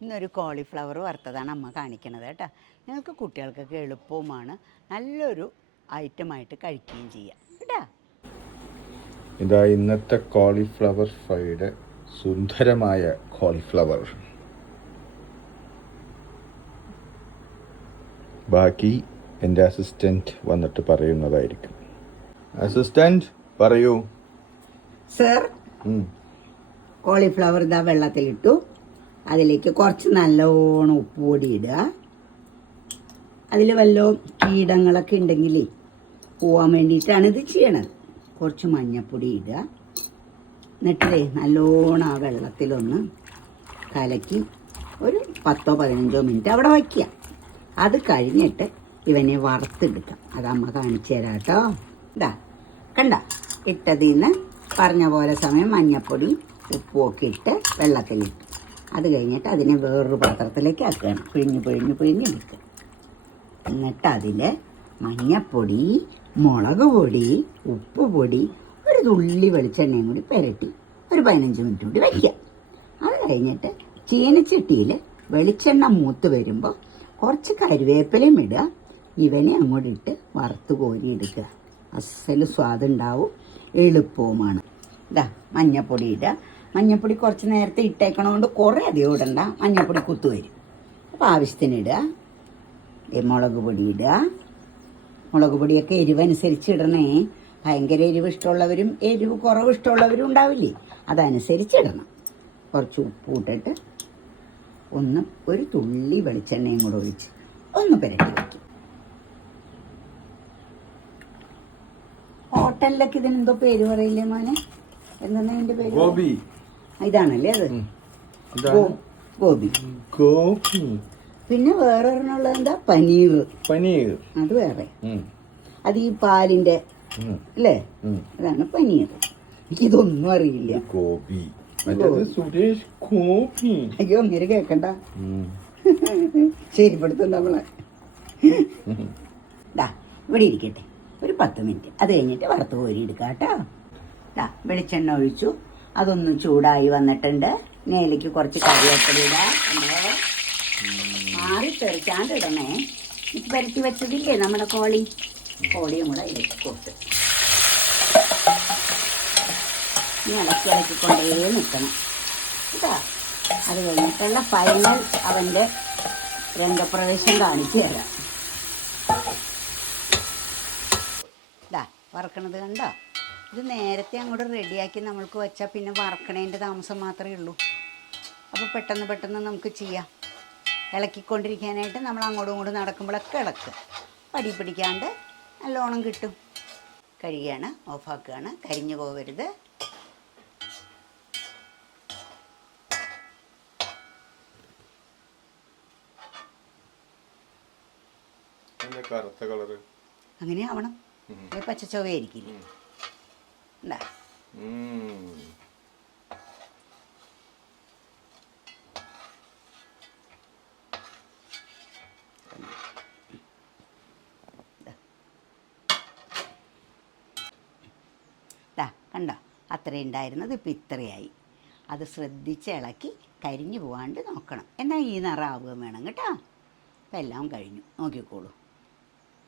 ഇന്നൊരു കോളിഫ്ലവർ വറുത്തതാണ് അമ്മ കാണിക്കണത് കേട്ടോ. നിങ്ങൾക്ക് കുട്ടികൾക്കൊക്കെ എളുപ്പവുമാണ്, നല്ലൊരു ഐറ്റമായിട്ട് കഴിക്കുകയും ചെയ്യാം കേട്ടോ. ഇതാ ഇന്നത്തെ കോളിഫ്ലവർ ഫ്രൈഡ്, സുന്ദരമായ കോളിഫ്ലവർ. ബാക്കി എൻ്റെ അസിസ്റ്റന്റ് വന്നിട്ട് പറയുന്നതായിരിക്കും. അസിസ്റ്റന്റ് പറയൂ. സർ, കോളിഫ്ലവർ ഇതാ വെള്ളത്തിലിട്ടു. അതിലേക്ക് കുറച്ച് നല്ലോണം ഉപ്പ് പൊടി ഇടുക. അതിൽ വല്ല കീടങ്ങളൊക്കെ ഉണ്ടെങ്കിൽ പോവാൻ വേണ്ടിയിട്ടാണ് ഇത് ചെയ്യണത്. കുറച്ച് മഞ്ഞൾപ്പൊടി ഇടുക. എന്നിട്ടേ നല്ലോണം ആ വെള്ളത്തിലൊന്ന് കലക്കി ഒരു 10-15 മിനിറ്റ് അവിടെ വയ്ക്കുക. അത് കഴിഞ്ഞിട്ട് ഇവനെ വറുത്തെടുക്കാം. അത് അമ്മ കാണിച്ചു തരാം കേട്ടോ. ഇതാ കണ്ട, ഇട്ടതിൽ നിന്ന് പറഞ്ഞ പോലെ സമയം മഞ്ഞൾപ്പൊടി ഉപ്പും ഒക്കെ ഇട്ട് വെള്ളത്തിലിട്ട് അത് കഴിഞ്ഞിട്ട് അതിനെ വേറൊരു പാത്രത്തിലേക്ക് ആക്കുകയാണ്. പിഴിഞ്ഞെടുക്കുക. എന്നിട്ട് അതിൽ മഞ്ഞൾപ്പൊടി, മുളക് പൊടി, ഉപ്പ് പൊടി, ഒരു തുള്ളി വെളിച്ചെണ്ണയും കൂടി പുരട്ടി ഒരു 15 മിനിറ്റ് കൂടി വയ്ക്കുക. അത് കഴിഞ്ഞിട്ട് ചീനച്ചട്ടിയിൽ വെളിച്ചെണ്ണ മൂത്ത് വരുമ്പോൾ കുറച്ച് കരുവേപ്പിലയും ഇടുക. ഇവനെ അങ്ങോട്ട് ഇട്ട് വറുത്ത് കോരി എടുക്കുക. അസൽ സ്വാദുണ്ടാവും, എളുപ്പവുമാണ്. ഇതാ മഞ്ഞൾപ്പൊടി ഇടുക. മഞ്ഞൾപ്പൊടി കുറച്ച് നേരത്തെ ഇട്ടേക്കണതുകൊണ്ട് കുറേ അധികം ഇടണ്ട, മഞ്ഞൾപ്പൊടി കുത്തു വരും. അപ്പോൾ ആവശ്യത്തിന് ഇടുക. മുളക് പൊടി ഇടുക. മുളക് പൊടിയൊക്കെ എരിവനുസരിച്ച് ഇടണേ. ഭയങ്കര എരിവ് ഇഷ്ടമുള്ളവരും എരിവ് കുറവ് ഇഷ്ടമുള്ളവരും ഉണ്ടാവില്ലേ, അതനുസരിച്ച് ഇടണം. കുറച്ച് ഉപ്പ് ഇട്ടിട്ട് ഒരു തുള്ളി വെളിച്ചെണ്ണയും കൂടെ ഒഴിച്ച് ഒന്ന് പുരട്ടി വയ്ക്കും. ഹോട്ടലിലൊക്കെ ഇതിനെന്തോ പേര് പറയില്ലേ മോനെ? എന്താണ് അതിന്റെ പേര്? ഗോബി. ഇതാണല്ലേ അത്, ഗോബി. പിന്നെ വേറെ ഒരെണ്ണമുള്ളത് എന്താ, പനീർ. അത് വേറെ. അത് ഈ പാലിന്റെ അല്ലേ, അതാണ് പനീർ. എനിക്കിതൊന്നും അറിയില്ല. ഗോബി. അയ്യോ അങ്ങനെ കേക്കണ്ട, ശരിപ്പെടുത്തും നമ്മളെ. ഇവിടെ ഇരിക്കട്ടെ ഒരു 10 മിനിറ്റ്. അത് കഴിഞ്ഞിട്ട് വറുത്ത് കോരി എടുക്കാം കേട്ടോ. വെളിച്ചെണ്ണ ഒഴിച്ചു, അതൊന്ന് ചൂടായി വന്നിട്ടുണ്ട്. നേലേക്ക് കുറച്ച് കറിവേപ്പില ഇടാം. മാറി തെറിച്ചാണ്ട് ഇടണേ. ഇത് പരത്തി വെച്ചതില്ലേ നമ്മുടെ കോളിയും കൂടെ ഇതിലേക്ക് കൊടുത്ത് ഇളക്കിക്കൊണ്ടേ നിൽക്കണം കേട്ടോ. അത് കഴിഞ്ഞിട്ടുള്ള ഫൈനൽ അവൻ്റെ രംഗപ്രവേശം കാണിച്ചു തരാം. വറക്കണത് കണ്ടോ? ഇത് നേരത്തെ അങ്ങോട്ട് റെഡിയാക്കി നമ്മൾക്ക് വെച്ചാൽ പിന്നെ വറക്കണേൻ്റെ താമസം മാത്രമേ ഉള്ളൂ. അപ്പോൾ പെട്ടെന്ന് നമുക്ക് ചെയ്യാം. ഇളക്കിക്കൊണ്ടിരിക്കാനായിട്ട് നമ്മൾ അങ്ങോട്ടും ഇങ്ങോട്ടും നടക്കുമ്പോഴൊക്കെ ഇളക്കുക. പടി പിടിക്കാണ്ട് നല്ലോണം കിട്ടും. കഴിയുകയാണ്, ഓഫാക്കുകയാണ്. കരിഞ്ഞു പോകരുത്. അങ്ങനെ ആവണം. പച്ച ചൊവ്വയായിരിക്കില്ലേ. എന്താ കണ്ടോ, അത്രയും ഉണ്ടായിരുന്നത് ഇപ്പം ഇത്രയായി. അത് ശ്രദ്ധിച്ച് ഇളക്കി കരിഞ്ഞു പോകാണ്ട് നോക്കണം. എന്നാൽ ഈ നിറാവുകയും വേണം കേട്ടോ. അപ്പം എല്ലാം കഴിഞ്ഞു, നോക്കിക്കോളൂ.